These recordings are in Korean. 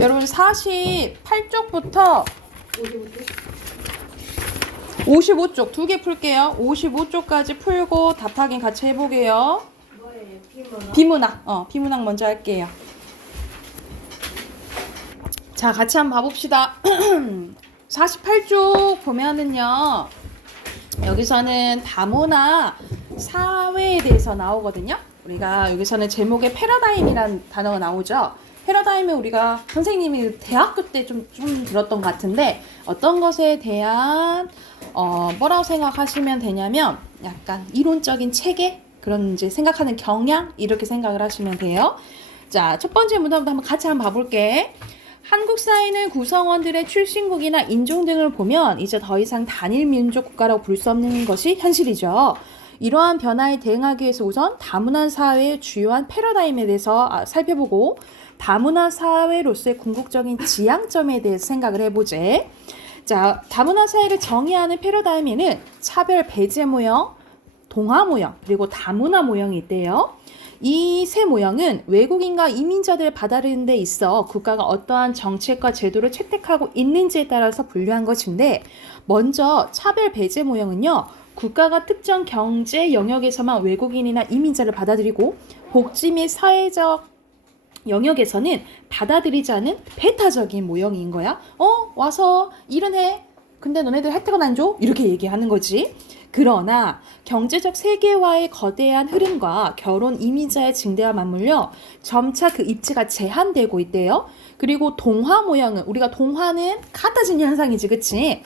여러분 48쪽부터 55쪽 두 개 풀게요. 55쪽까지 풀고 답 확인 같이 해보게요. 뭐예요? 비문학? 비문학. 비문학 먼저 할게요. 자, 같이 한번 봐봅시다. 48쪽 보면은요. 여기서는 다문화 사회에 대해서 나오거든요. 우리가 여기서는 제목에 패러다임이라는 단어가 나오죠. 패러다임은 우리가 선생님이 대학교 때 좀 들었던 것 같은데 어떤 것에 대한 뭐라고 생각하시면 되냐면 약간 이론적인 체계 그런 이제 생각하는 경향 이렇게 생각을 하시면 돼요. 자, 첫 번째 문단부터 한번 같이 한번 봐볼게. 한국 사회는 구성원들의 출신국이나 인종 등을 보면 이제 더 이상 단일 민족 국가라고 부를 수 없는 것이 현실이죠. 이러한 변화에 대응하기 위해서 우선 다문화 사회의 주요한 패러다임에 대해서 살펴보고 다문화 사회로서의 궁극적인 지향점에 대해서 생각을 해보재. 자, 다문화 사회를 정의하는 패러다임에는 차별 배제 모형, 동화 모형, 그리고 다문화 모형이 있대요. 이 세 모형은 외국인과 이민자들을 받아들이는 데 있어 국가가 어떠한 정책과 제도를 채택하고 있는지에 따라서 분류한 것인데, 먼저 차별 배제 모형은요, 국가가 특정 경제 영역에서만 외국인이나 이민자를 받아들이고 복지 및 사회적 영역에서는 받아들이지 않은 배타적인 모형인 거야. 와서 일은 해. 근데 너네들 혜택은 안 줘? 이렇게 얘기하는 거지. 그러나 경제적 세계화의 거대한 흐름과 결혼 이민자의 증대와 맞물려 점차 그 입지가 제한되고 있대요. 그리고 동화 모형은, 우리가 동화는 같아진 현상이지, 그치?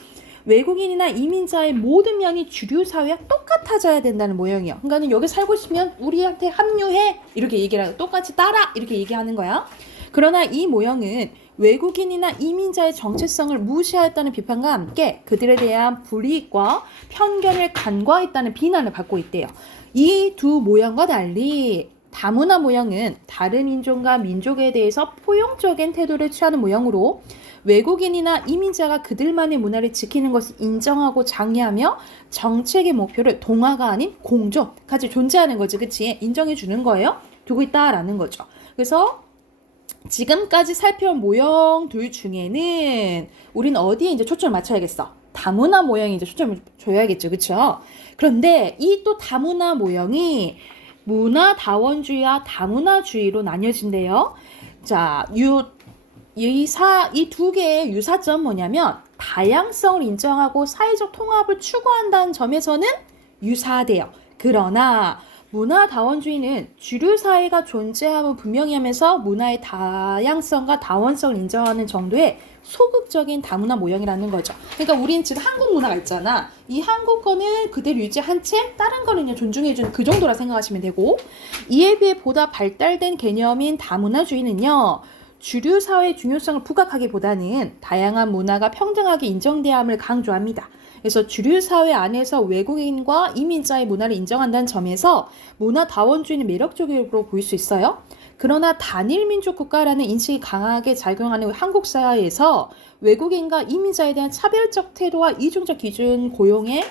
외국인이나 이민자의 모든 면이 주류 사회와 똑같아져야 된다는 모형이요. 그러니까 여기 살고 있으면 우리한테 합류해 이렇게 얘기를 하고 똑같이 따라 이렇게 얘기하는 거야. 그러나 이 모형은 외국인이나 이민자의 정체성을 무시하였다는 비판과 함께 그들에 대한 불이익과 편견을 간과했다는 비난을 받고 있대요. 이 두 모형과 달리 다문화 모형은 다른 인종과 민족에 대해서 포용적인 태도를 취하는 모형으로 외국인이나 이민자가 그들만의 문화를 지키는 것을 인정하고 장려하며 정책의 목표를 동화가 아닌 공존까지 존재하는 거지, 그치? 인정해 주는 거예요. 두고 있다라는 거죠. 그래서 지금까지 살펴본 모형들 중에는 우리는 어디에 이제 초점을 맞춰야겠어? 다문화 모형에 이제 초점을 줘야겠죠, 그쵸? 그런데 이 또 다문화 모형이 문화다원주의와 다문화주의로 나뉘어진대요. 자, 이 두 개의 유사점 뭐냐면 다양성을 인정하고 사회적 통합을 추구한다는 점에서는 유사하대요. 그러나 문화다원주의는 주류 사회가 존재함을 분명히 하면서 문화의 다양성과 다원성을 인정하는 정도의 소극적인 다문화 모형이라는 거죠. 그러니까 우리는 지금 한국 문화가 있잖아. 이 한국 거는 그대로 유지한 채 다른 거는 그냥 존중해주는 그 정도라 생각하시면 되고, 이에 비해 보다 발달된 개념인 다문화주의는요, 주류 사회의 중요성을 부각하기보다는 다양한 문화가 평등하게 인정돼야 함을 강조합니다. 그래서 주류 사회 안에서 외국인과 이민자의 문화를 인정한다는 점에서 문화다원주의는 매력적으로 보일 수 있어요. 그러나 단일 민족 국가라는 인식이 강하게 작용하는 한국 사회에서 외국인과 이민자에 대한 차별적 태도와 이중적 기준 고용의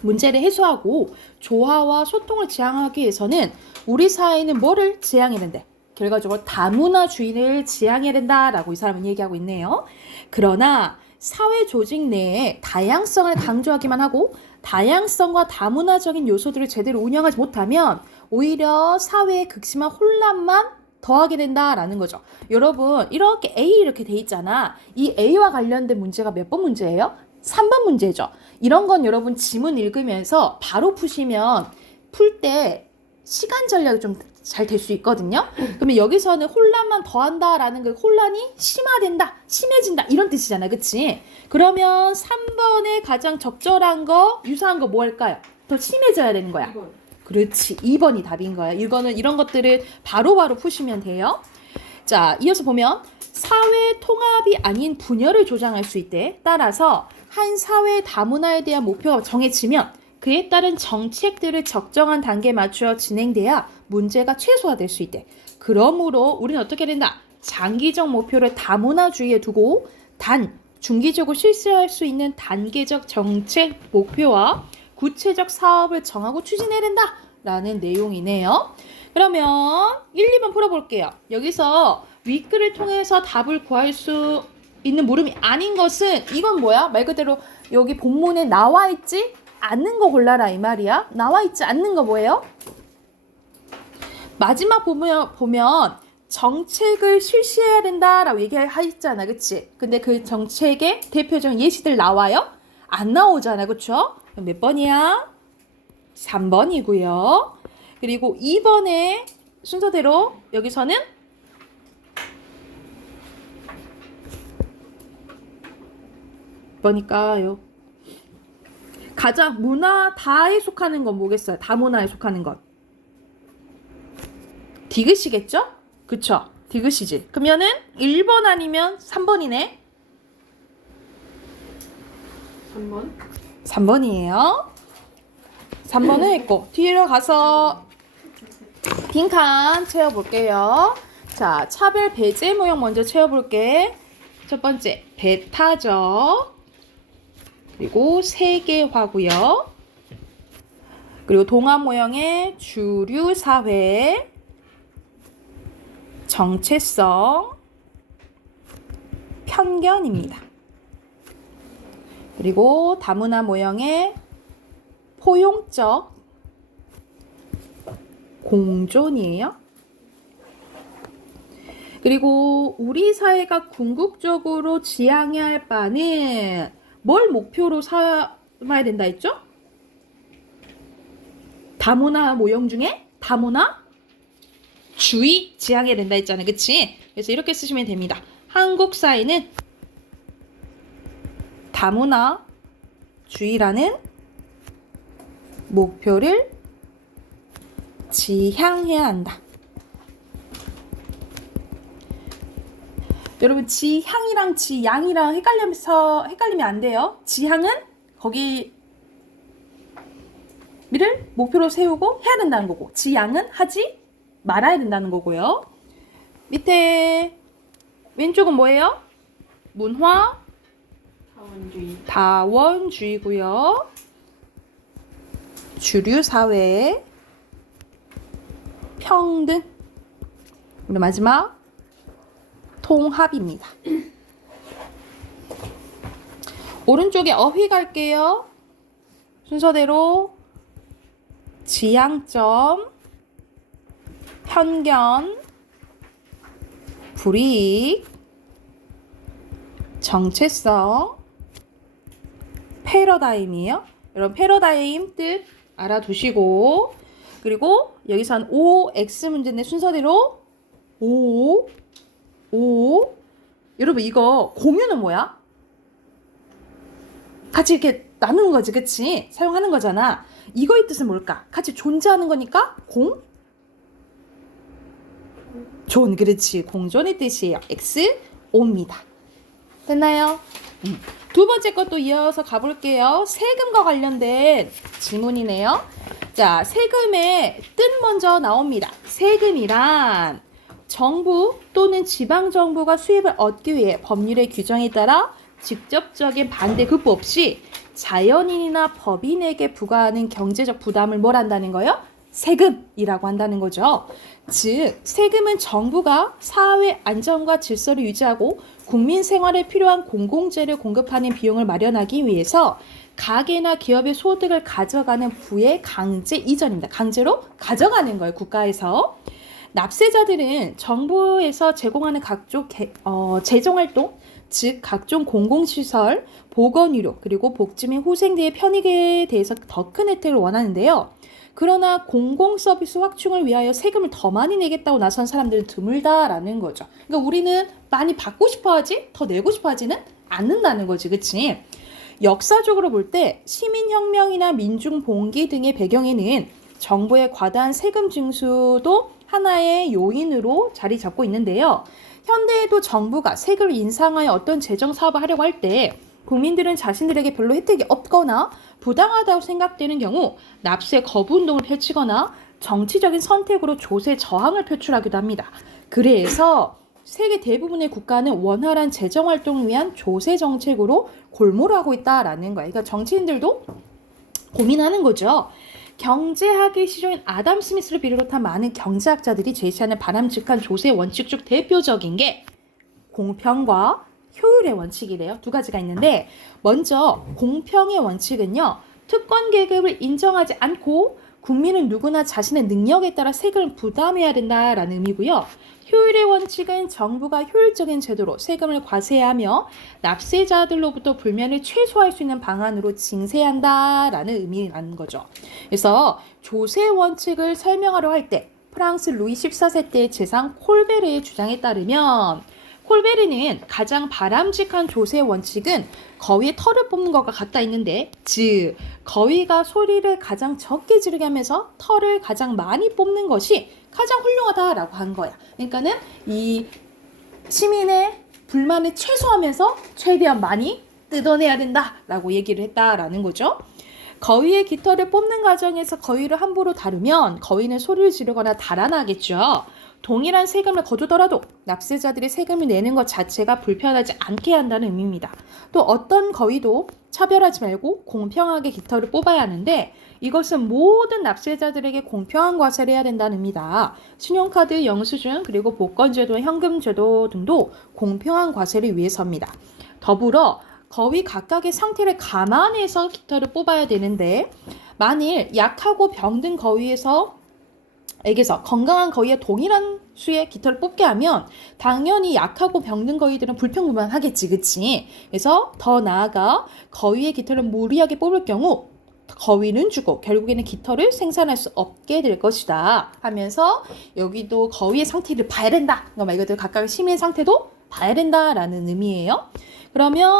문제를 해소하고 조화와 소통을 지향하기 위해서는 우리 사회는 뭐를 지향해야 된대? 결과적으로 다문화주의를 지향해야 된다라고 이 사람은 얘기하고 있네요. 그러나 사회 조직 내에 다양성을 강조하기만 하고 다양성과 다문화적인 요소들을 제대로 운영하지 못하면 오히려 사회의 극심한 혼란만 더하게 된다라는 거죠. 여러분, 이렇게 A 이렇게 돼 있잖아. 이 A와 관련된 문제가 몇 번 문제예요? 3번 문제죠. 이런 건 여러분 지문 읽으면서 바로 푸시면 풀 때 시간 전략이 좀 잘 될 수 있거든요. 그러면 여기서는 혼란만 더한다라는 그 혼란이 심화된다, 심해진다 이런 뜻이잖아, 그치? 그러면 3번에 가장 적절한 거, 유사한 거 뭐 할까요? 더 심해져야 되는 거야. 2번. 그렇지, 2번이 답인 거야. 이거는 이런 것들을 바로바로 푸시면 돼요. 자, 이어서 보면 사회 통합이 아닌 분열을 조장할 수 있대. 따라서 한 사회의 다문화에 대한 목표가 정해지면 그에 따른 정책들을 적정한 단계에 맞추어 진행돼야 문제가 최소화될 수 있대. 그러므로 우리는 어떻게 된다? 장기적 목표를 다문화주의에 두고 중기적으로 실시할 수 있는 단계적 정책 목표와 구체적 사업을 정하고 추진해야 된다 라는 내용이네요. 그러면 1, 2번 풀어볼게요. 여기서 윗글을 통해서 답을 구할 수 있는 물음이 아닌 것은 이건 뭐야? 말 그대로 여기 본문에 나와 있지 않는 거 골라라 이 말이야. 나와 있지 않는 거 뭐예요? 마지막 보면 정책을 실시해야 된다라고 얘기하잖아, 그치? 근데 그 정책의 대표적인 예시들 나와요? 안 나오잖아, 그쵸? 몇 번이야? 3번이고요. 그리고 2번에 순서대로 여기서는 뭐니까요? 가장 문화 다에 속하는 건 뭐겠어요? 다문화에 속하는 건 디귿이겠죠? 그쵸? 디귿이지. 그러면은 1번 아니면 3번이네. 3번. 3번이에요. 3번은 했고 뒤로 가서 빈 칸 채워볼게요. 자, 차별 배제 모형 먼저 채워볼게. 첫 번째 배타적, 그리고 세계화고요. 그리고 동화 모형의 주류 사회, 정체성, 편견입니다. 그리고 다문화 모형의 포용적, 공존이에요. 그리고 우리 사회가 궁극적으로 지향해야 할 바는 뭘 목표로 삼아야 된다 했죠? 다문화 모형 중에 다문화 주의 지향해야 된다 했잖아요. 그치? 그래서 이렇게 쓰시면 됩니다. 한국 사회는 다문화 주의라는 목표를 지향해야 한다. 여러분 지향이랑 지양이랑 헷갈리면 안 돼요. 지향은 거기를 목표로 세우고 해야 된다는 거고, 지양은 하지 말아야 된다는 거고요. 밑에 왼쪽은 뭐예요? 문화 다원주의고요. 주류 사회 평등. 그리고 마지막 통합입니다. 오른쪽에 어휘 갈게요. 순서대로 지향점, 편견, 불이익, 정체성, 패러다임이에요. 여러분 패러다임 뜻 알아두시고, 그리고 여기서 한 OX 문제인데 순서대로 O, 여러분 이거 공유는 뭐야? 같이 이렇게 나누는 거지, 그치? 사용하는 거잖아. 이거의 뜻은 뭘까? 같이 존재하는 거니까 존, 그렇지. 공존의 뜻이에요. X, O입니다. 됐나요? 두 번째 것도 이어서 가볼게요. 세금과 관련된 질문이네요. 자, 세금의 뜻 먼저 나옵니다. 세금이란 정부 또는 지방정부가 수입을 얻기 위해 법률의 규정에 따라 직접적인 반대 급부 없이 자연인이나 법인에게 부과하는 경제적 부담을 뭘 한다는 거예요? 세금이라고 한다는 거죠. 즉, 세금은 정부가 사회 안정과 질서를 유지하고 국민 생활에 필요한 공공재를 공급하는 비용을 마련하기 위해서 가게나 기업의 소득을 가져가는 부의 강제 이전입니다. 강제로 가져가는 거예요, 국가에서. 납세자들은 정부에서 제공하는 각종 재정활동, 즉 각종 공공시설, 보건의료, 그리고 복지 및 후생대의 편익에 대해서 더 큰 혜택을 원하는데요. 그러나 공공서비스 확충을 위하여 세금을 더 많이 내겠다고 나선 사람들은 드물다라는 거죠. 그러니까 우리는 많이 받고 싶어 하지 더 내고 싶어 하지는 않는다는 거지, 그치? 역사적으로 볼 때 시민혁명이나 민중봉기 등의 배경에는 정부의 과다한 세금 징수도 하나의 요인으로 자리 잡고 있는데요. 현대에도 정부가 세금을 인상하여 어떤 재정 사업을 하려고 할 때 국민들은 자신들에게 별로 혜택이 없거나 부당하다고 생각되는 경우 납세 거부 운동을 펼치거나 정치적인 선택으로 조세 저항을 표출하기도 합니다. 그래서 세계 대부분의 국가는 원활한 재정 활동을 위한 조세 정책으로 골몰하고 있다라는 거예요. 그러니까 정치인들도 고민하는 거죠. 경제학의 시조인 아담 스미스를 비롯한 많은 경제학자들이 제시하는 바람직한 조세 원칙 중 대표적인 게 공평과 효율의 원칙이래요. 두 가지가 있는데 먼저 공평의 원칙은요. 특권 계급을 인정하지 않고 국민은 누구나 자신의 능력에 따라 세금을 부담해야 된다라는 의미고요. 효율의 원칙은 정부가 효율적인 제도로 세금을 과세하며 납세자들로부터 불면을 최소화할 수 있는 방안으로 징세한다라는 의미라는 거죠. 그래서 조세 원칙을 설명하려 할 때 프랑스 루이 14세 때의 재상 콜베르의 주장에 따르면 콜베르는 가장 바람직한 조세 원칙은 거위의 털을 뽑는 것과 같다 있는데 즉 거위가 소리를 가장 적게 지르게 하면서 털을 가장 많이 뽑는 것이 가장 훌륭하다라고 한 거야. 그러니까는 이 시민의 불만을 최소화하면서 최대한 많이 뜯어내야 된다라고 얘기를 했다라는 거죠. 거위의 깃털을 뽑는 과정에서 거위를 함부로 다루면 거위는 소리를 지르거나 달아나겠죠. 동일한 세금을 거두더라도 납세자들이 세금을 내는 것 자체가 불편하지 않게 한다는 의미입니다. 또 어떤 거위도 차별하지 말고 공평하게 깃털을 뽑아야 하는데 이것은 모든 납세자들에게 공평한 과세를 해야 된다는 의미다. 신용카드, 영수증, 그리고 복권제도, 현금제도 등도 공평한 과세를 위해서입니다. 더불어 거위 각각의 상태를 감안해서 깃털을 뽑아야 되는데 만일 약하고 병든 거위에서 건강한 거위의 동일한 수의 깃털을 뽑게 하면 당연히 약하고 병든 거위들은 불평불만하겠지, 그치? 그래서 더 나아가 거위의 깃털을 무리하게 뽑을 경우 거위는 죽고 결국에는 깃털을 생산할 수 없게 될 것이다 하면서 여기도 거위의 상태를 봐야 된다. 말 그대로 각각의 시민의 상태도 봐야 된다라는 의미예요. 그러면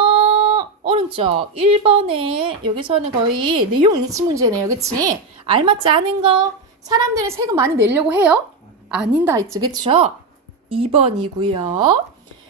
오른쪽 1번에 여기서는 거의 내용 일치 문제네요. 그치? 알맞지 않은 거 사람들은 세금 많이 내려고 해요? 아닌다 했죠. 그쵸? 2번이고요.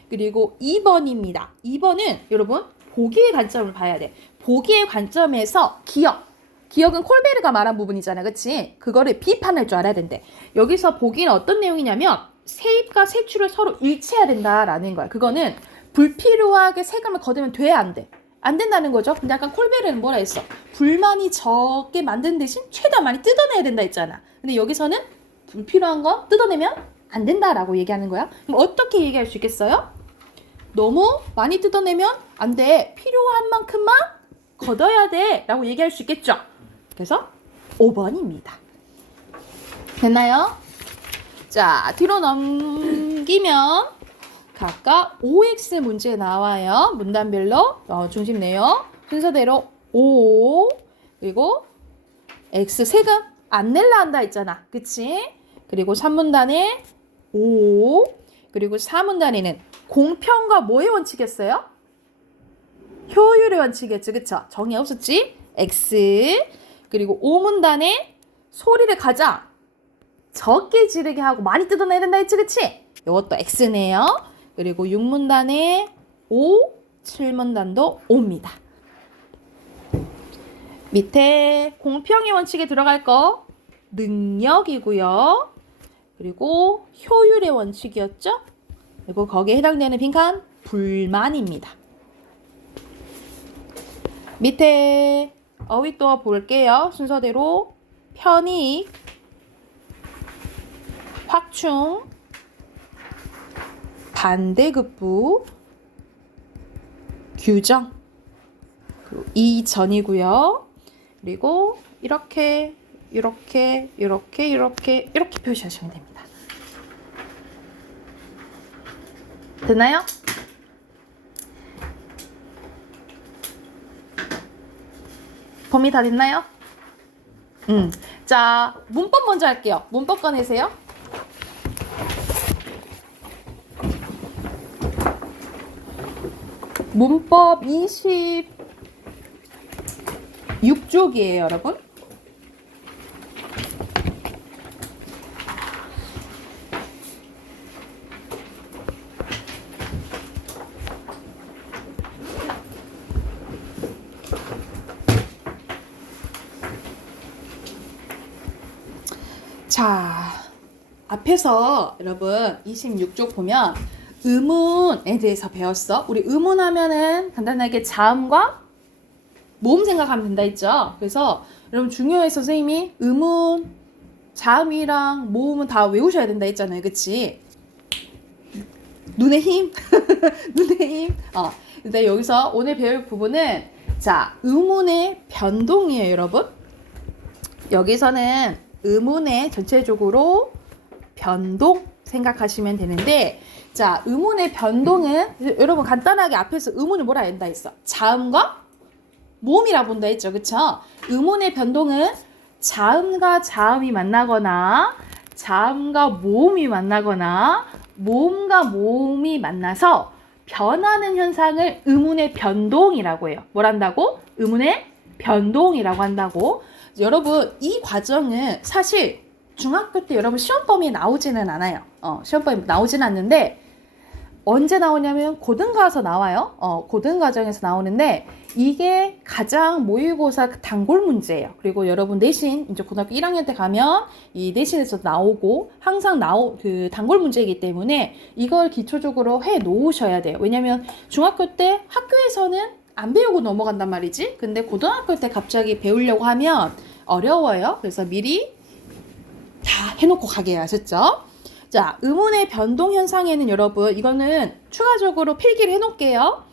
그리고 2번입니다. 2번은 여러분 보기의 관점을 봐야 돼. 보기의 관점에서 기억은 콜베르가 말한 부분이잖아. 그치? 그거를 비판할 줄 알아야 된대. 여기서 보기는 어떤 내용이냐면 세입과 세출을 서로 일치해야 된다라는 거야. 그거는 불필요하게 세금을 거두면 돼, 안 돼? 안 된다는 거죠. 근데 약간 콜베르는 뭐라 했어? 불만이 적게 만든 대신 최대한 많이 뜯어내야 된다 했잖아. 근데 여기서는 불필요한 거 뜯어내면 안 된다라고 얘기하는 거야. 그럼 어떻게 얘기할 수 있겠어요? 너무 많이 뜯어내면 안 돼. 필요한 만큼만 걷어야 돼 라고 얘기할 수 있겠죠. 그래서 5번입니다. 됐나요? 자, 뒤로 넘기면 각각 OX 문제 나와요. 문단별로 중심 내용 순서대로 O 그리고 X 세금 안 낼라 한다 했잖아. 그치? 그리고 3문단에 O 그리고 4문단에는 공평과 뭐의 원칙이었어요? 효율의 원칙이었죠. 그쵸? 정의 없었지? X 그리고 5문단에 소리를 가장 적게 지르게 하고 많이 뜯어내야 된다 했지. 그치? 이것도 X네요. 그리고 6문단에 O, 7문단도 O입니다. 밑에 공평의 원칙에 들어갈 거 능력이고요. 그리고 효율의 원칙이었죠. 그리고 거기에 해당되는 빈칸 불만입니다. 밑에 어휘 또 볼게요. 순서대로 편익, 확충, 반대급부, 규정, 그리고 이전이고요. 그리고 이렇게 표시하시면 됩니다. 됐나요? 범위 다 됐나요? 자, 문법 먼저 할게요. 문법 꺼내세요. 문법 26쪽이에요, 여러분. 자, 앞에서 여러분 26쪽 보면 의문에 대해서 배웠어. 우리 의문하면은 간단하게 자음과 모음 생각하면 된다 했죠. 그래서 여러분 중요해. 선생님이 음운, 자음이랑 모음은 다 외우셔야 된다 했잖아요. 그치? 눈의 힘. 눈의 힘. 근데 여기서 오늘 배울 부분은 자, 음운의 변동이에요, 여러분. 여기서는 음운의 전체적으로 변동 생각하시면 되는데, 자, 음운의 변동은 여러분 간단하게 앞에서 음운을 뭐라 한다 했어? 자음과 모음이라 본다 했죠. 그쵸? 음운의 변동은 자음과 자음이 만나거나 자음과 모음이 만나거나 모음과 모음이 만나서 변하는 현상을 음운의 변동이라고 해요. 뭘 한다고? 음운의 변동이라고 한다고. 여러분 이 과정은 사실 중학교 때 여러분 시험 범위에 나오지는 않아요. 시험 범위에 나오지는 않는데 언제 나오냐면 고등과서 나와요. 고등과정에서 나오는데 이게 가장 모의고사 단골 문제예요. 그리고 여러분 내신 이제 고등학교 1학년 때 가면 이 내신에서 나오고 항상 그 단골 문제이기 때문에 이걸 기초적으로 해 놓으셔야 돼요. 왜냐면 중학교 때 학교에서는 안 배우고 넘어간단 말이지. 근데 고등학교 때 갑자기 배우려고 하면 어려워요. 그래서 미리 다 해놓고 가게 하셨죠? 자, 음운의 변동 현상에는 여러분 이거는 추가적으로 필기를 해놓을게요.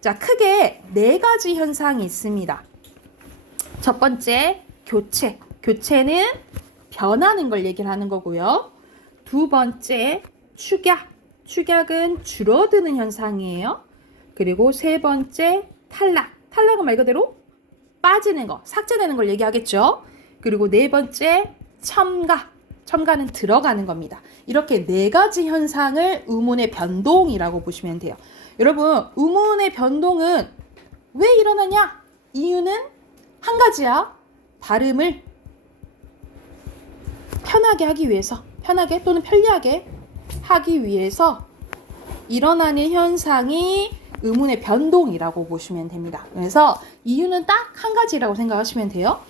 자, 크게 4가지 현상이 있습니다. 첫 번째, 교체. 교체는 변하는 걸 얘기를 하는 거고요. 두 번째, 축약. 축약은 줄어드는 현상이에요. 그리고 세 번째, 탈락. 탈락은 말 그대로 빠지는 거, 삭제되는 걸 얘기하겠죠. 그리고 네 번째, 첨가. 첨가는 들어가는 겁니다. 이렇게 4가지 현상을 음운의 변동이라고 보시면 돼요. 여러분, 음운의 변동은 왜 일어나냐? 이유는 한 가지야. 발음을 편하게 하기 위해서, 편하게 또는 편리하게 하기 위해서 일어나는 현상이 음운의 변동이라고 보시면 됩니다. 그래서 이유는 딱 한 가지라고 생각하시면 돼요.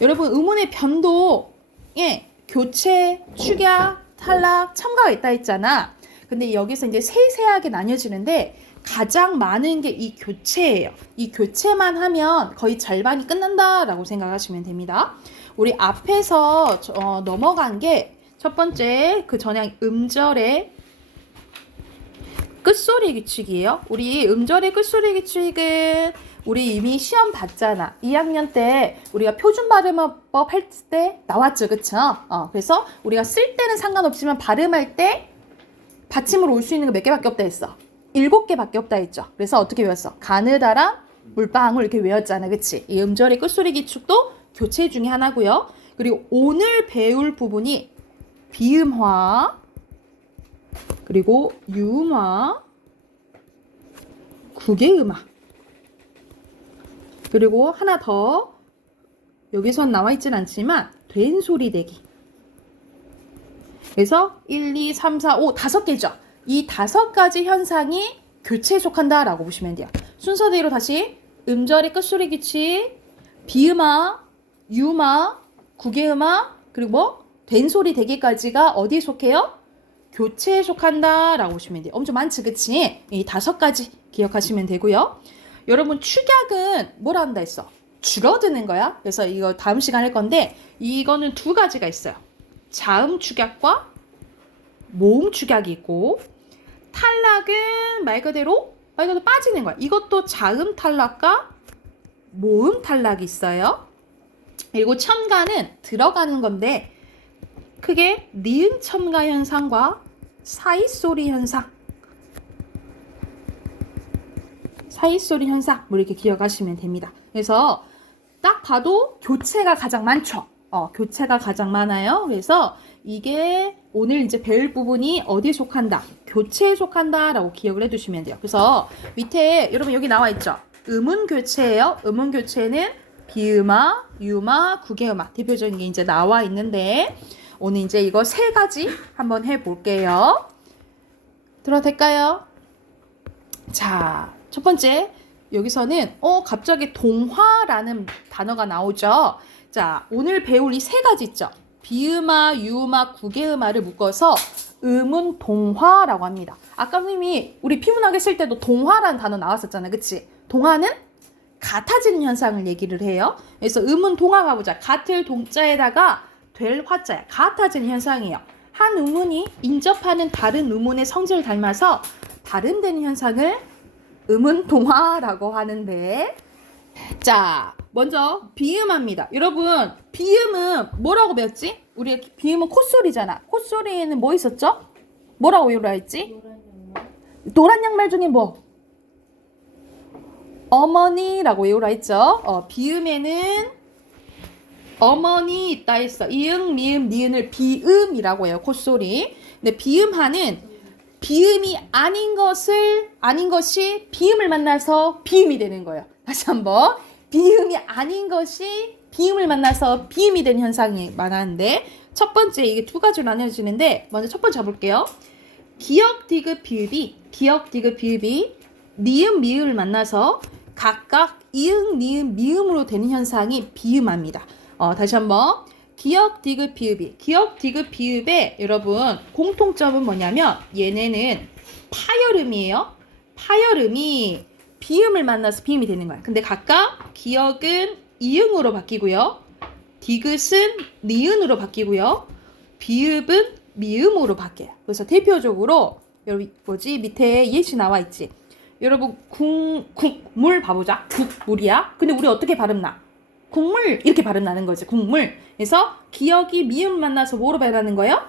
여러분, 음운의 변동에 교체, 축약, 탈락, 첨가가 있다 했잖아. 근데 여기서 이제 세세하게 나뉘어지는데 가장 많은 게 이 교체예요. 이 교체만 하면 거의 절반이 끝난다라고 생각하시면 됩니다. 우리 앞에서 넘어간 게 첫 번째 그 전에 음절의 끝소리 규칙이에요. 우리 음절의 끝소리 규칙은 우리 이미 시험 봤잖아. 2학년 때 우리가 표준 발음법 할 때 나왔죠. 그쵸? 그래서 우리가 쓸 때는 상관없지만 발음할 때 받침으로 올 수 있는 거 몇 개밖에 없다 했어. 7개밖에 없다 했죠. 그래서 어떻게 외웠어? 가느다란 물방울 이렇게 외웠잖아. 그치? 이 음절의 끝소리 기축도 교체 중에 하나고요. 그리고 오늘 배울 부분이 비음화, 그리고 유음화, 구개음화, 그리고 하나 더 여기선 나와 있진 않지만 된 소리 내기. 그래서 1, 2, 3, 4, 5 5개죠. 이 5가지 현상이 교체에 속한다라고 보시면 돼요. 순서대로 다시 음절의 끝소리 규칙, 비음화, 유음화, 구개음화, 그리고 뭐 된 소리 대기까지가 어디에 속해요? 교체에 속한다라고 보시면 돼요. 엄청 많지, 그치? 이 5가지 기억하시면 되고요. 여러분, 축약은 뭐라 한다 했어? 줄어드는 거야. 그래서 이거 다음 시간 할 건데 이거는 2가지가 있어요. 자음 축약과 모음 축약이 있고, 탈락은 말 그대로 빠지는 거야. 이것도 자음 탈락과 모음 탈락이 있어요. 그리고 첨가는 들어가는 건데 크게 니은 첨가 현상과 사이소리 현상, 사이소리 현상 뭐 이렇게 기억하시면 됩니다. 그래서 딱 봐도 교체가 가장 많죠. 교체가 가장 많아요. 그래서 이게 오늘 이제 배울 부분이 어디에 속한다? 교체에 속한다라고 기억을 해두시면 돼요. 그래서 밑에 여러분 여기 나와 있죠. 음운 교체예요. 음운 교체는 비음화, 유음화, 구개음화 대표적인 게 이제 나와 있는데 오늘 이제 이거 3가지 한번 해볼게요. 들어도 될까요? 자, 첫 번째 여기서는 갑자기 동화라는 단어가 나오죠. 자, 오늘 배울 이 3가지 있죠. 비음화, 유음화, 구개음화를 묶어서 음운 동화라고 합니다. 아까 선생님이 우리 피문학 했을 때도 동화라는 단어 나왔었잖아요. 그치? 동화는 같아지는 현상을 얘기를 해요. 그래서 음운 동화 가보자. 같을 동자에다가 될 화자야. 같아지는 현상이에요. 한 음운이 인접하는 다른 음운의 성질을 닮아서 발음되는 현상을 음운 동화라고 하는데, 자, 먼저 비음합니다. 여러분, 비음은 뭐라고 배웠지? 우리 비음은 콧소리잖아. 콧소리에는 뭐 있었죠? 뭐라고 외우라 했지? 노란 양말 중에 뭐? 어머니라고 외우라 했죠. 비음에는 어머니 있다 했어. 이응, 미음, 니은을 비음이라고 해요. 콧소리. 근데 비음하는 비음이 아닌 것이 비음을 만나서 비음이 되는 거예요. 다시 한번. 비음이 아닌 것이 비음을 만나서 비음이 되는 현상이 많았는데, 첫 번째 이게 두 가지로 나뉘어지는데, 먼저 첫 번째 잡을게요. 기역, 디귿, 비읍이 니은, 미음을 만나서 각각 이응, 니은, 미음으로 되는 현상이 비음합니다. 다시 한번. 기역, 디귿, 비읍의 여러분 공통점은 뭐냐면 얘네는 파열음이에요. 파열음이 비음을 만나서 비음이 되는 거야. 근데 각각 기역은 이응으로 바뀌고요. 디귿은 니은으로 바뀌고요. 비읍은 미음으로 바뀌어요. 그래서 대표적으로 여러분 밑에 예시 나와 있지. 여러분 국물 봐보자. 국물이야. 근데 우리 어떻게 발음 나? 국물 이렇게 발음 나는 거지. 국물. 그래서 기역이 미음 만나서 뭐로 발음하는 거예요?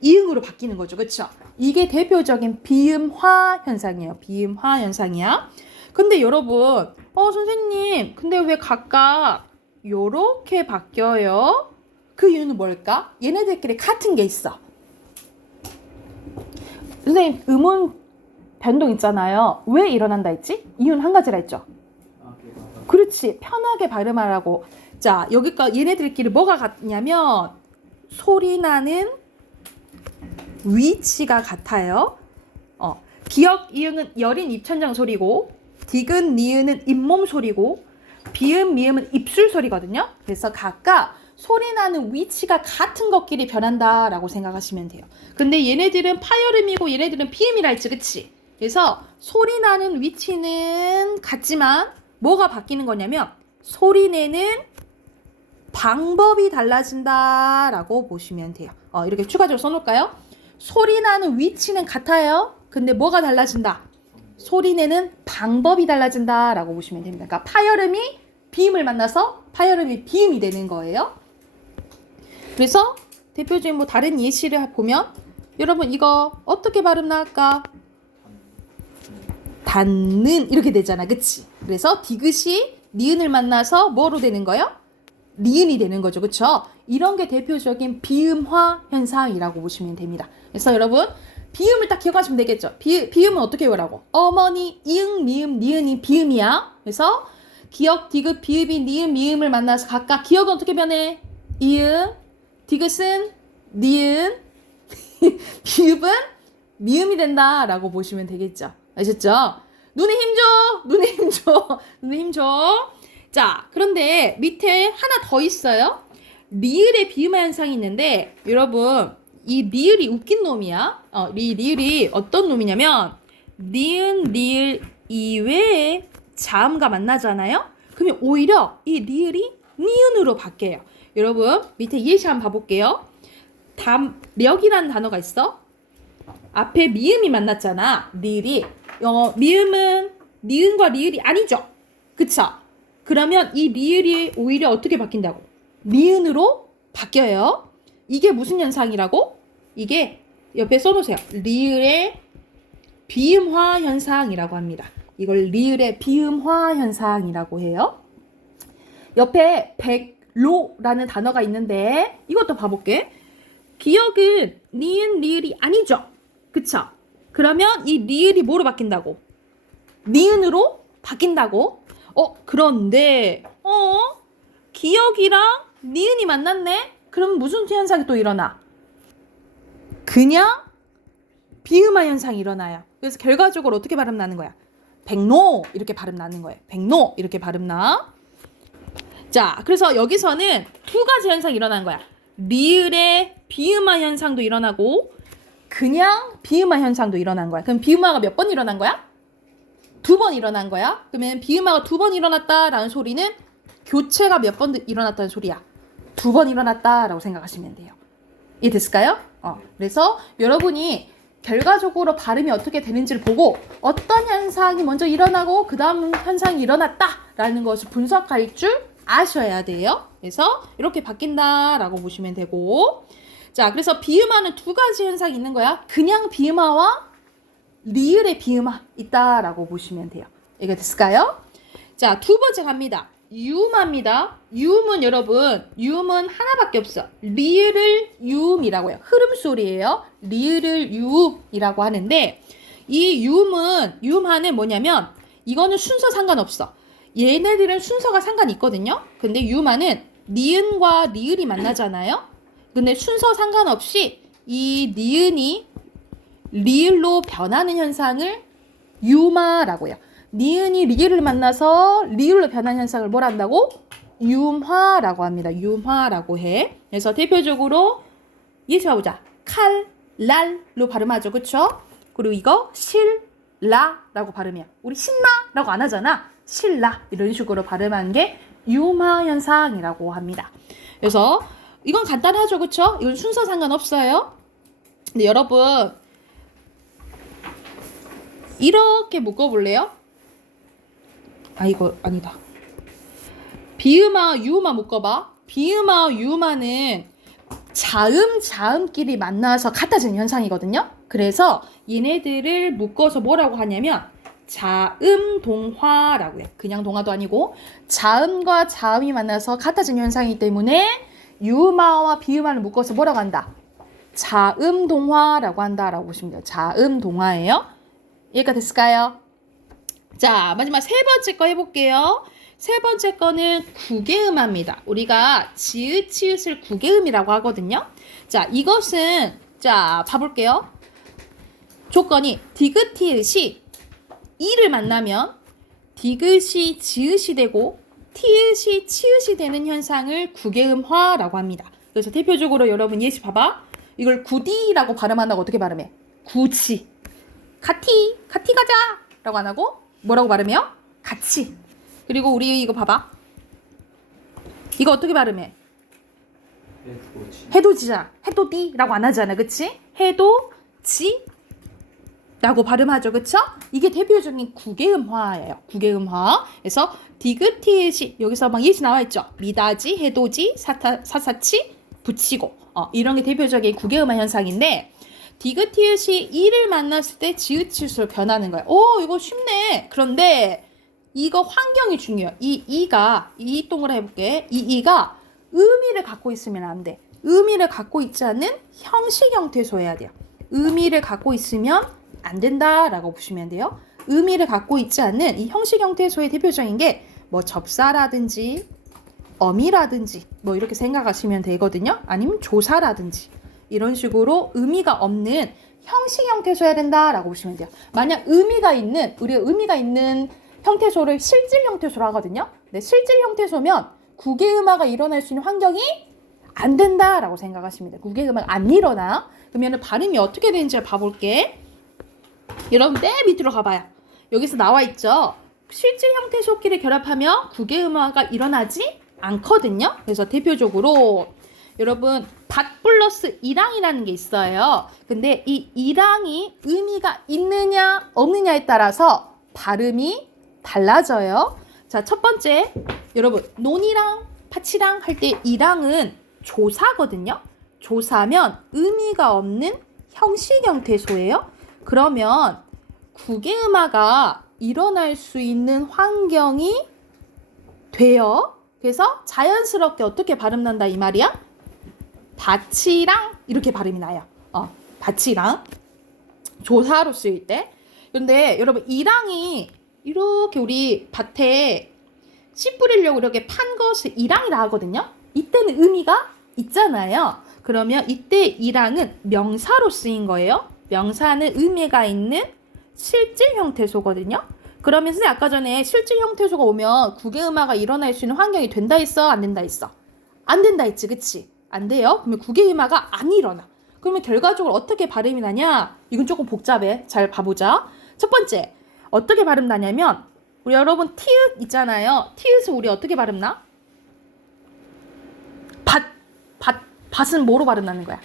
이응으로 바뀌는 거죠. 그렇죠? 이게 대표적인 비음화 현상이에요. 비음화 현상이야. 근데 여러분, 선생님, 근데 왜 각각 요렇게 바뀌어요? 그 이유는 뭘까? 얘네들끼리 같은 게 있어. 선생님, 음운 변동 있잖아요. 왜 일어난다 했지? 이유는 한 가지라 했죠. 그렇지. 편하게 발음하라고. 자, 여기까지 얘네들끼리 뭐가 같냐면 소리 나는 위치가 같아요. 기역, 이응은 여린 입천장 소리고, 디귿, 니은은 잇몸 소리고, 비음, 미음은 입술 소리거든요. 그래서 각각 소리 나는 위치가 같은 것끼리 변한다라고 생각하시면 돼요. 근데 얘네들은 파열음이고 얘네들은 비음이라 했지, 그치? 그래서 소리 나는 위치는 같지만 뭐가 바뀌는 거냐면 소리 내는 방법이 달라진다라고 보시면 돼요. 이렇게 추가적으로 써놓을까요? 소리 나는 위치는 같아요. 근데 뭐가 달라진다? 소리 내는 방법이 달라진다라고 보시면 됩니다. 그러니까 파열음이 비음을 만나서 파열음이 비음이 되는 거예요. 그래서 대표적인 뭐 다른 예시를 보면 여러분 이거 어떻게 발음 나올까? 닿는 이렇게 되잖아. 그치? 그래서 디귿이 니은을 만나서 뭐로 되는 거예요? 니은이 되는 거죠. 그쵸? 이런 게 대표적인 비음화 현상이라고 보시면 됩니다. 그래서 여러분 비음을 딱 기억하시면 되겠죠. 비음은 어떻게 외우라고? 어머니, 이응, 미음, 니은이 비음이야. 그래서 기역, 디귿, 비읍이 니은, 미음을 만나서 각각 기역은 어떻게 변해? 이응, 디귿은 니은, 비읍은 미음이 된다라고 보시면 되겠죠. 아셨죠? 눈에 힘줘! 눈에 힘줘! 눈에 힘줘! 자, 그런데 밑에 하나 더 있어요. 리을의 비음화 현상이 있는데 여러분 이 리을이 웃긴 놈이야. 리을이 어떤 놈이냐면 니은, 리을 이외에 자음과 만나잖아요. 그러면 오히려 이 리을이 니은으로 바뀌어요. 여러분 밑에 예시 한번 봐볼게요. 담력이라는 단어가 있어. 앞에 미음이 만났잖아. 리을이. 미음은 니은과 리을이 아니죠. 그쵸? 그러면 이 리을이 오히려 어떻게 바뀐다고? 니은으로 바뀌어요. 이게 무슨 현상이라고? 이게 옆에 써놓으세요. 리을의 비음화 현상이라고 합니다. 이걸 리을의 비음화 현상이라고 해요. 옆에 백로라는 단어가 있는데 이것도 봐볼게. 기역은 니은, 리을이 아니죠. 그쵸? 그러면 이 리을이 뭐로 바뀐다고? 니은으로 바뀐다고? 그런데 기역이랑 니은이 만났네? 그럼 무슨 현상이 또 일어나? 그냥 비음화 현상이 일어나요. 그래서 결과적으로 어떻게 발음 나는 거야? 백로 이렇게 발음 나는 거예요. 백로 이렇게 발음 나. 자, 그래서 여기서는 두 가지 현상이 일어나는 거야. 리을의 비음화 현상도 일어나고 그냥 비음화 현상도 일어난 거야. 그럼 비음화가 몇 번 일어난 거야? 두 번 일어난 거야. 그러면 비음화가 두 번 일어났다라는 소리는 교체가 몇 번 일어났다는 소리야. 두 번 일어났다라고 생각하시면 돼요. 이해됐을까요? 그래서 여러분이 결과적으로 발음이 어떻게 되는지를 보고 어떤 현상이 먼저 일어나고 그 다음 현상이 일어났다라는 것을 분석할 줄 아셔야 돼요. 그래서 이렇게 바뀐다라고 보시면 되고, 자, 그래서 비음화는 두 가지 현상이 있는 거야. 그냥 비음화와 리을의 비음화 있다라고 보시면 돼요. 이게 됐을까요? 자, 두 번째 갑니다. 유음합니다. 유음은 여러분, 유음은 하나밖에 없어. 리을을 유음이라고 해요. 흐름소리예요. 리을을 유음이라고 하는데, 이 유음하는 뭐냐면, 이거는 순서 상관없어. 얘네들은 순서가 상관이 있거든요. 근데 유음하는 니은과 리을이 만나잖아요. 근데 순서 상관없이 이 니은이 리을로 변하는 현상을 유음화라고 해요. 니은이 리을을 만나서 리을로 변하는 현상을 뭐라 한다고? 유음화라고 합니다. 유음화라고 해. 그래서 대표적으로 예시 봐보자. 칼, 랄로 발음하죠. 그쵸? 그리고 이거 실라라고 발음해요. 우리 신나라고 안 하잖아. 실라 이런 식으로 발음한 게 유음화 현상이라고 합니다. 그래서 이건 간단하죠. 그쵸? 이건 순서 상관없어요. 근데 여러분 이렇게 묶어볼래요? 아, 이거 아니다. 비음화, 유음화 묶어봐. 비음화, 유음화는 자음끼리 만나서 같아지는 현상이거든요. 그래서 얘네들을 묶어서 뭐라고 하냐면 자음동화라고 해. 그냥 동화도 아니고 자음과 자음이 만나서 같아지는 현상이기 때문에 유음화와 비음화를 묶어서 뭐라고 한다? 자음동화라고 한다라고 보시면 돼요. 자음동화예요. 이해가 됐을까요? 자, 마지막 세 번째 거 해볼게요. 세 번째 거는 구개음합니다. 우리가 지읒, 치읓을 구개음이라고 하거든요. 자, 이것은 자, 봐볼게요. 조건이 디귿티읒이 이를 만나면 디귿이 지읒이 되고 티읒이 치읒이 되는 현상을 구개음화라고 합니다. 그래서 대표적으로 여러분 예시 봐봐. 이걸 구디라고 발음한다고 어떻게 발음해? 구치. 가티 가자 라고 안 하고 뭐라고 발음해요? 같이. 그리고 우리 이거 봐봐. 이거 어떻게 발음해? 해도지잖아. 해도디라고 안 하잖아. 그치? 해도지 라고 발음하죠. 그쵸? 이게 대표적인 구개음화예요. 구개음화. 그래서 디귿티읒이 여기서 막 예시 나와 있죠. 미다지, 해도지, 사사치, 붙이고 이런 게 대표적인 구개음화 현상인데 디귿티읒이 이를 만났을 때 지읒, 치읒으로 변하는 거예요. 오, 이거 쉽네. 그런데 이거 환경이 중요해요. 이 동그라 해볼게. 이가 의미를 갖고 있으면 안 돼. 의미를 갖고 있지 않는 형식 형태소 해야 돼요. 의미를 갖고 있으면 안 된다라고 보시면 돼요. 의미를 갖고 있지 않는 이 형식 형태소의 대표적인 게 뭐 접사라든지 어미라든지 뭐 이렇게 생각하시면 되거든요. 아니면 조사라든지 이런 식으로 의미가 없는 형식 형태소 해야 된다라고 보시면 돼요. 만약 우리가 의미가 있는 형태소를 실질 형태소로 하거든요. 네, 실질 형태소면 구개음화가 일어날 수 있는 환경이 안 된다라고 생각하시면 돼요. 구개음화가 안 일어나. 그러면 발음이 어떻게 되는지 봐볼게. 여러분 맨 밑으로 가봐요. 여기서 나와 있죠. 실질 형태소끼리 결합하면 구개음화가 일어나지 않거든요. 그래서 대표적으로 여러분 밭 플러스 이랑이라는 게 있어요. 근데 이 이랑이 의미가 있느냐 없느냐에 따라서 발음이 달라져요. 자, 첫 번째 여러분 논이랑 팥이랑 할 때 이랑은 조사거든요. 조사면 의미가 없는 형식 형태소예요. 그러면 구개음화가 일어날 수 있는 환경이 돼요. 그래서 자연스럽게 어떻게 발음 난다 이 말이야? 밭이랑 이렇게 발음이 나요. 밭이랑 조사로 쓰일 때. 그런데 여러분 이랑이 이렇게 우리 밭에 씨 뿌리려고 이렇게 판 것을 이랑이라 하거든요. 이때는 의미가 있잖아요. 그러면 이때 이랑은 명사로 쓰인 거예요. 명사는 의미가 있는 실질 형태소거든요. 그러면 선생님 아까 전에 실질 형태소가 오면 구개음화가 일어날 수 있는 환경이 된다 했어? 안 된다 했어? 안 된다 했지, 그치? 안 돼요. 그러면 구개음화가 안 일어나. 그러면 결과적으로 어떻게 발음이 나냐? 이건 조금 복잡해. 잘 봐보자. 첫 번째, 어떻게 발음 나냐면 우리 여러분 티읕 있잖아요. 티읕을 우리 어떻게 발음 나? 밭은 뭐로 발음 나는 거야?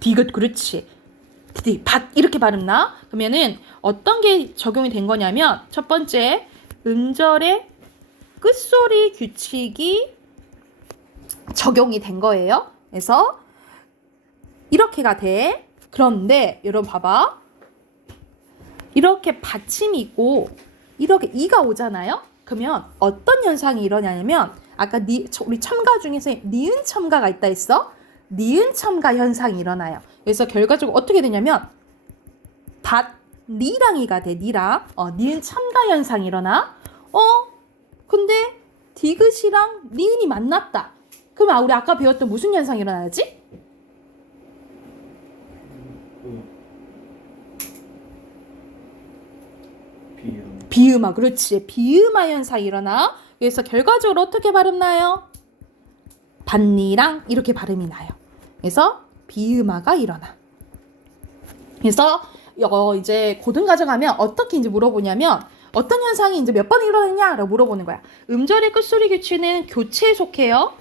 디귿 그렇지. 밭 이렇게 발음 나? 그러면은 어떤 게 적용이 된 거냐면 첫 번째 음절의 끝소리 규칙이 적용이 된 거예요. 그래서 이렇게가 돼. 그런데 여러분 봐봐. 이렇게 받침이 있고 이렇게 이가 오잖아요. 그러면 어떤 현상이 일어나냐면 아까 우리 첨가 중에서 니은 첨가가 있다 했어. 니은 첨가 현상이 일어나요. 그래서 결과적으로 어떻게 되냐면 니랑이가 돼. 니랑 니은 첨가 현상이 일어나. 근데 디귿이랑 니은이 만났다. 그럼 우리 아까 배웠던 무슨 현상이 일어나야지? 비음화. 그렇지. 비음화 현상이 일어나. 그래서 결과적으로 어떻게 발음 나요? 밭니랑 이렇게 발음이 나요. 그래서 비음화가 일어나. 그래서 이제 고등과정 하면 어떻게 이제 물어보냐면 어떤 현상이 이제 몇 번 일어나냐라고 물어보는 거야. 음절의 끝소리 규칙은 교체에 속해요.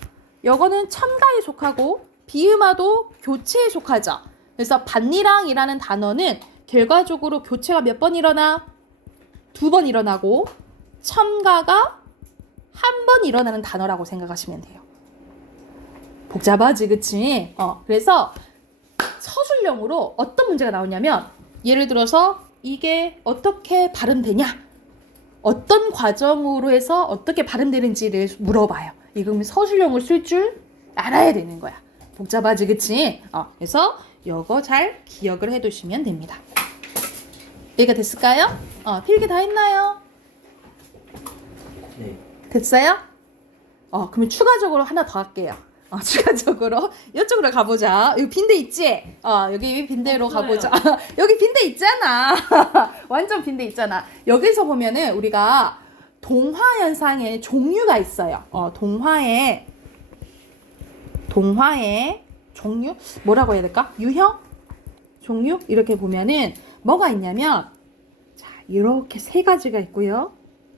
이거는 첨가에 속하고 비음화도 교체에 속하죠. 그래서 밭니랑이라는 단어는 결과적으로 교체가 몇 번 일어나? 2번 일어나고 첨가가 1번 일어나는 단어라고 생각하시면 돼요. 복잡하지, 그치? 그래서 서술형으로 어떤 문제가 나오냐면 예를 들어서 이게 어떻게 발음되냐? 어떤 과정으로 해서 어떻게 발음되는지를 물어봐요. 이거 서술형을 쓸 줄 알아야 되는 거야. 복잡하지, 그치? 그래서 이거 잘 기억을 해두시면 됩니다. 이해가 됐을까요? 필기 다 했나요? 네. 됐어요? 그러면 추가적으로 하나 더 할게요. 추가적으로 이쪽으로 가보자. 여기 빈대 있지? 여기 빈대로 가보자. 여기 빈대 있잖아. 완전 빈대 있잖아. 여기서 보면은 우리가 동화 현상의 종류가 있어요. 동화의 종류? 뭐라고 해야 될까? 유형? 종류? 이렇게 보면은 뭐가 있냐면 자, 이렇게 3가지가 있고요.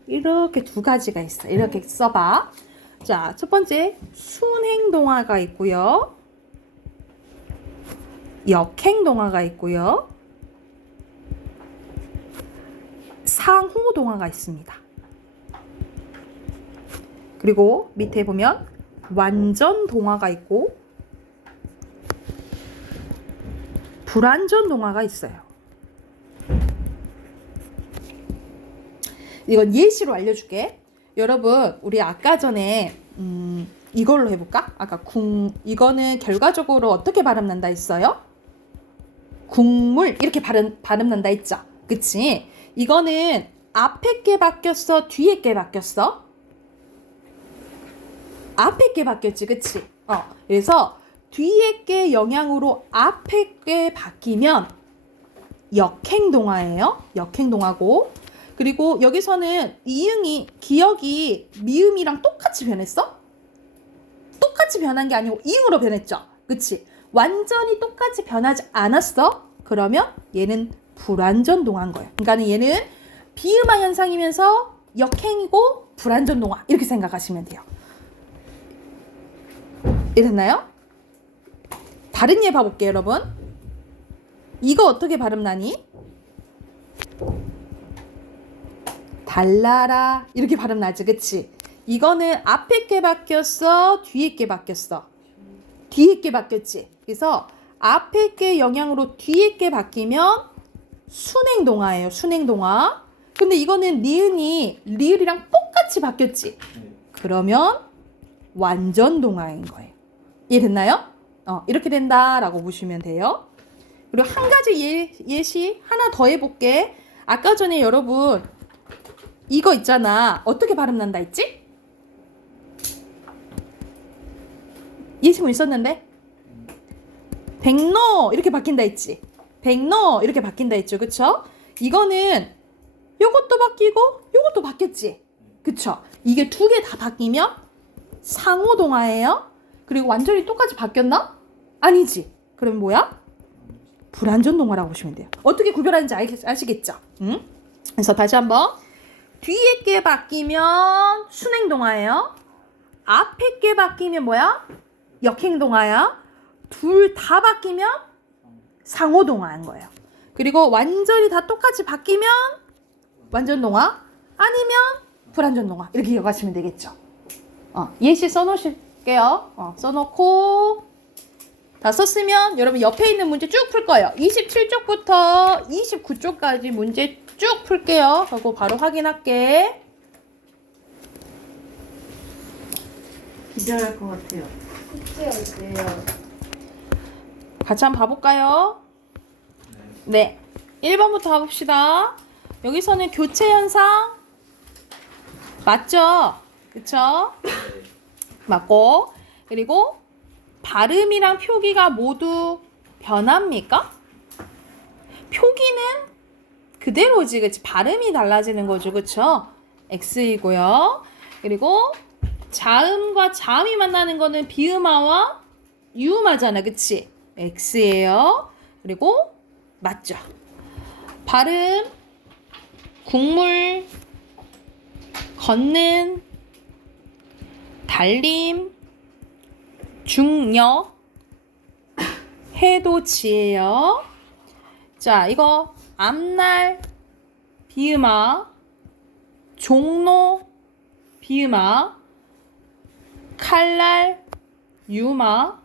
이렇게 2가지가 있어. 이렇게 써봐. 자, 첫 번째 순행동화가 있고요. 역행동화가 있고요. 상호동화가 있습니다. 그리고 밑에 보면 완전동화가 있고 불완전동화가 있어요. 이건 예시로 알려줄게. 여러분, 우리 아까 전에 이걸로 해볼까? 아까 이거는 결과적으로 어떻게 발음 난다 했어요? 국물 이렇게 발음 난다 했죠? 그치? 이거는 앞에 게 바뀌었어? 뒤에 게 바뀌었어? 앞에 게 바뀌었지, 그치? 그래서 뒤에 게 영향으로 앞에 게 바뀌면 역행동화예요. 역행동화고. 그리고 여기서는 기억이 미음이랑 똑같이 변했어? 똑같이 변한 게 아니고 이응으로 변했죠? 그치? 완전히 똑같이 변하지 않았어? 그러면 얘는 불완전동화인 거예요. 그러니까 얘는 비음화 현상이면서 역행이고 불완전동화 이렇게 생각하시면 돼요. 이해됐나요? 다른 예 봐볼게요, 여러분. 이거 어떻게 발음 나니? 달라라 이렇게 발음 나지, 그치? 이거는 앞에 게 바뀌었어? 뒤에 게 바뀌었어? 뒤에 게 바뀌었지. 그래서 앞에 게 영향으로 뒤에 게 바뀌면 순행동화예요. 순행동화. 근데 이거는 니은이 리을이랑 똑같이 바뀌었지. 그러면 완전동화인 거예요. 이해됐나요? 이렇게 된다라고 보시면 돼요. 그리고 한 가지 예시 하나 더 해볼게. 아까 전에 여러분 이거 있잖아. 어떻게 발음 난다 했지? 예시문 있었는데? 백로 이렇게 바뀐다 했지? 백로 이렇게 바뀐다 했죠, 그쵸? 이거는 요것도 바뀌고 요것도 바뀌었지, 그쵸? 이게 2개 다 바뀌면 상호동화예요. 그리고 완전히 똑같이 바뀌었나? 아니지. 그럼 뭐야? 불완전 동화라고 보시면 돼요. 어떻게 구별하는지 아시겠죠? 응? 그래서 다시 한번 뒤에 게 바뀌면 순행 동화예요. 앞에 게 바뀌면 뭐야? 역행 동화야. 둘 다 바뀌면 상호 동화인 거예요. 그리고 완전히 다 똑같이 바뀌면 완전 동화, 아니면 불완전 동화. 이렇게 기억하시면 되겠죠. 예시 써놓으실게요. 써놓고 다 썼으면 여러분 옆에 있는 문제 쭉 풀 거예요. 27쪽부터 29쪽까지 문제 쭉 풀게요. 그리고 바로 확인할게. 기절할 것 같아요. 숙제 어때요? 같이 한번 봐볼까요? 네. 1번부터 가봅시다. 여기서는 교체 현상 맞죠? 그쵸? 맞고, 그리고 발음이랑 표기가 모두 변합니까? 표기는 그대로지, 그치? 발음이 달라지는 거죠, 그쵸? X이고요. 그리고 자음과 자음이 만나는 거는 비음화와 유음화잖아, 그치? X예요. 그리고 맞죠? 발음, 국물, 걷는, 달림, 중력, 해도지예요. 자, 이거 앞날 비음화, 종로 비음화, 칼날 유마,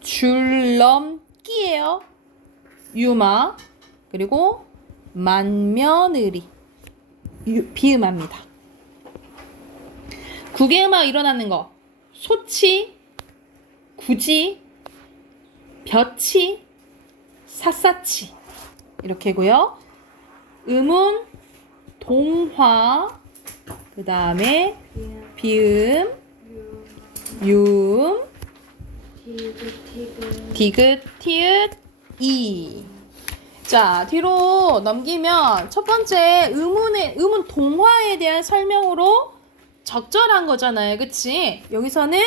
줄넘기예요. 유마. 그리고 만며느리 비음화입니다. 구개음화 일어나는 거 소치, 구지, 벼치, 샅샅이 이렇게고요. 음운, 동화, 그 다음에 비음, 유음, 디귿, 티읕, 이. 자, 뒤로 넘기면 첫 번째 음운 동화에 대한 설명으로 적절한 거잖아요. 그치? 여기서는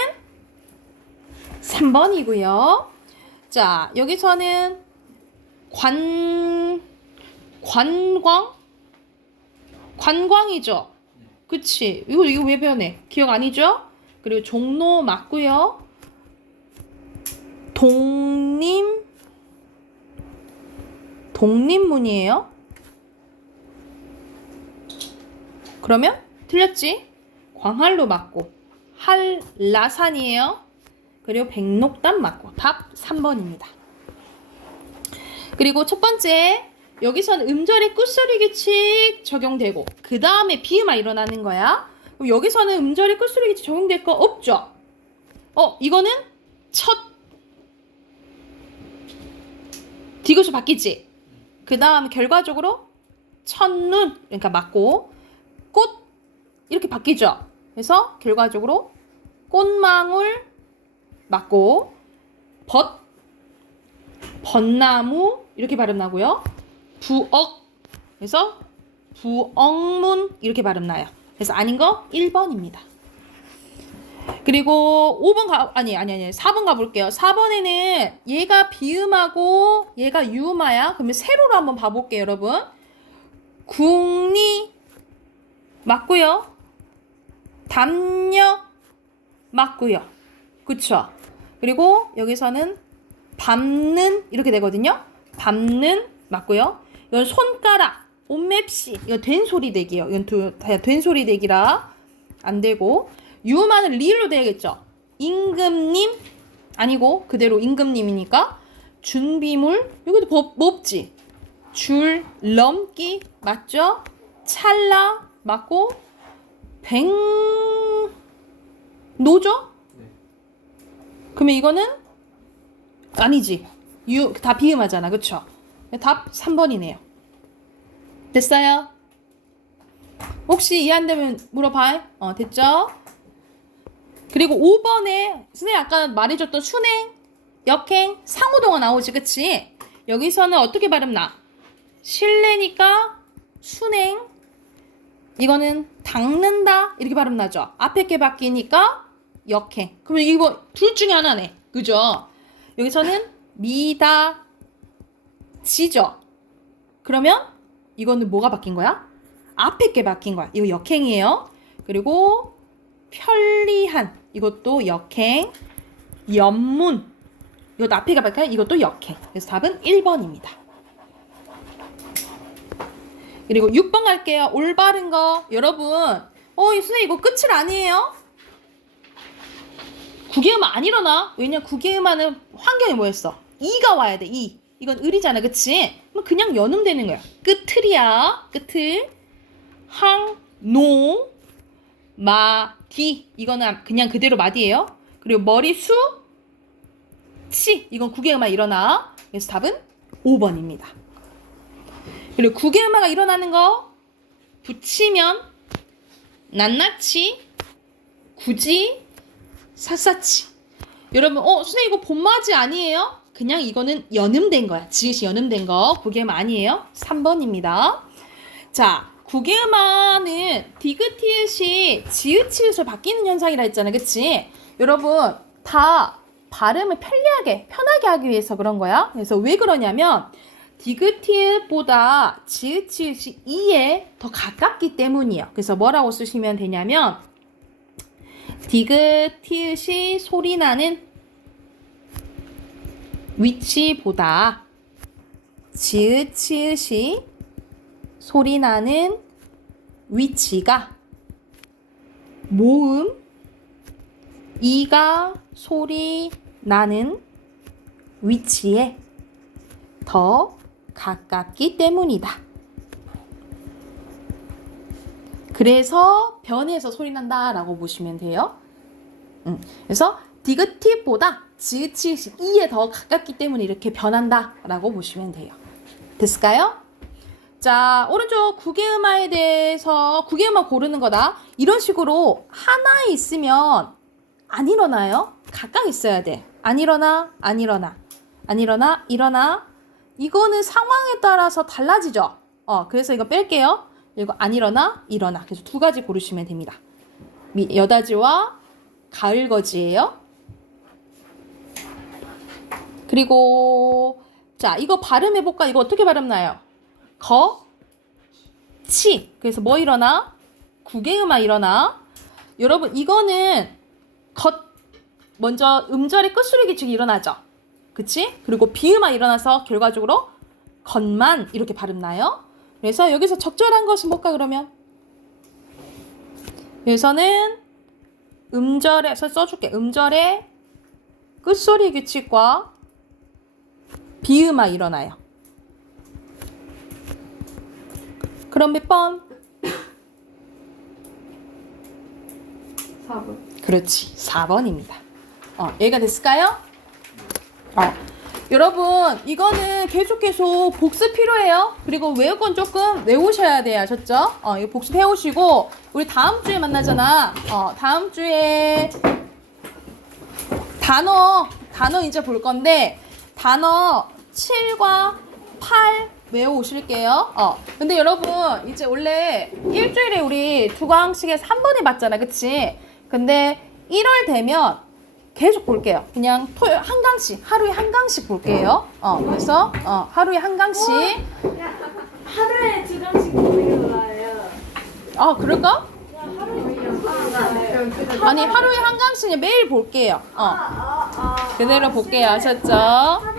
3번이고요. 자, 여기서는 관광이죠. 그치? 이거 왜 변해? 기억 아니죠? 그리고 종로 맞고요. 독립문이에요. 그러면 틀렸지? 광활로 맞고 한라산이에요. 그리고 백록담 맞고 답 3번입니다. 그리고 첫 번째 여기서는 음절의 끝소리 규칙 적용되고 그 다음에 비음화 일어나는 거야. 그럼 여기서는 음절의 끝소리 규칙 적용될 거 없죠? 이거는 첫 디귿이 바뀌지? 그 다음 결과적으로 첫눈 그러니까 맞고 꽃 이렇게 바뀌죠? 그래서 결과적으로 꽃망울 맞고 벚나무 이렇게 발음 나고요. 부엌 그래서 부엌문 이렇게 발음 나요. 그래서 아닌 거 1번입니다. 그리고 4번 가볼게요. 4번에는 얘가 비음하고 얘가 유음화야. 그러면 세로로 한번 봐볼게요, 여러분. 국리 맞고요. 담력 맞고요. 그쵸? 그리고 여기서는 밟는 이렇게 되거든요. 밟는 맞고요. 이건 손가락, 옷맵시 이거 된소리 대기예요. 이건 된소리 대기라 안 되고 유음화는 리을로 돼야겠죠. 임금님 아니고 그대로 임금님이니까 준비물 여기도 뭐 없지. 줄 넘기 맞죠? 찰나 맞고 백노죠? 네. 그러면 이거는 아니지. 다 비음하잖아. 그쵸? 답 3번이네요. 됐어요? 혹시 이해 안 되면 물어봐요. 됐죠? 그리고 5번에 선생님 아까 말해줬던 순행, 역행, 상호동화 나오지. 그치? 여기서는 어떻게 발음 나? 실내니까 순행. 이거는 닦는다 이렇게 발음 나죠. 앞에 게 바뀌니까 역행. 그러면 이거 둘 중에 하나네. 그죠? 여기서는 미다 지죠? 그러면 이거는 뭐가 바뀐 거야? 앞에 게 바뀐 거야. 이거 역행이에요. 그리고 편리한 이것도 역행. 연문 이것도 앞에가 바뀌어요. 이것도 역행. 그래서 답은 1번입니다. 그리고 6번 갈게요. 올바른 거. 여러분 선생님 이거 끝을 아니에요? 국외음악 안 일어나? 왜냐 국외음악은 환경이 뭐였어? 이가 와야 돼. 이. 이건 을이잖아. 그치? 그럼 그냥 연음되는 거야. 끝을이야. 끝을. 항, 노, 마, 디. 이거는 그냥 그대로 마디예요. 그리고 머리, 수, 치. 이건 국외음악 일어나. 그래서 답은 5번입니다. 그리고 국외음악이 일어나는 거 붙이면 낱낱이, 굳이, 샅샅이. 여러분 선생님 이거 본맞이 아니에요? 그냥 이거는 연음된 거야. 지읒이 연음된 거. 국외음악 아니에요. 3번입니다. 자, 국외음악은 디귿티읕이 지읒치읒으로 바뀌는 현상이라 했잖아. 그치? 여러분 다 발음을 편하게 하기 위해서 그런 거야. 그래서 왜 그러냐면 디귿티읕보다 지읒치읒이 이에 더 가깝기 때문이에요. 그래서 뭐라고 쓰시면 되냐면 디귿티읕이 소리나는 위치보다 지읒치읒이 소리나는 위치가 모음 이가 소리 나는 위치에 더 가깝기 때문이다. 그래서 변해서 소리 난다라고 보시면 돼요. 그래서 디귿티읕보다 지읒치읒이 이에 더 가깝기 때문에 이렇게 변한다라고 보시면 돼요. 됐을까요? 자, 오른쪽 국외음악에 대해서 국외음악 고르는 거다. 이런 식으로 하나에 있으면 안 일어나요. 각각 있어야 돼. 안 일어나, 안 일어나, 안 일어나, 일어나. 이거는 상황에 따라서 달라지죠. 그래서 이거 뺄게요. 이거 안 일어나, 일어나. 그래서 두 가지 고르시면 됩니다. 여다지와 가을거지예요. 그리고 자, 이거 발음해볼까? 이거 어떻게 발음나요? 치. 그래서 뭐 일어나? 국외음악 일어나. 여러분 이거는 먼저 음절의 끝소리 기축이 일어나죠. 그치? 그리고 비음악 일어나서 결과적으로 겉만 이렇게 발음나요. 그래서 여기서 적절한 것은 뭘까 그러면? 여기서는 음절에서 써줄게. 음절의 끝소리 규칙과 비음악 일어나요. 그럼 몇 번? 4번. 그렇지. 4번입니다. 얘가 됐을까요? 여러분 이거는 계속 복습 필요해요. 그리고 외울 건 조금 외우셔야 돼요. 아셨죠? 이거 복습해 오시고 우리 다음 주에 만나잖아. 다음 주에 단어 이제 볼 건데 단어 7과 8 외워 오실게요. 근데 여러분 이제 원래 일주일에 우리 두 강씩에 3번에 봤잖아. 그치? 근데 1월 되면 계속 볼게요. 그냥 토요일 한 강씩, 하루에 한 강씩 볼게요. 그래서 하루에 한 강씩. 하루에 2강씩 보는 거예요. 그럴까? 하루에 2강씩. 아니 하루에 한 강씩 매일 볼게요. 그대로 볼게요. 아셨죠?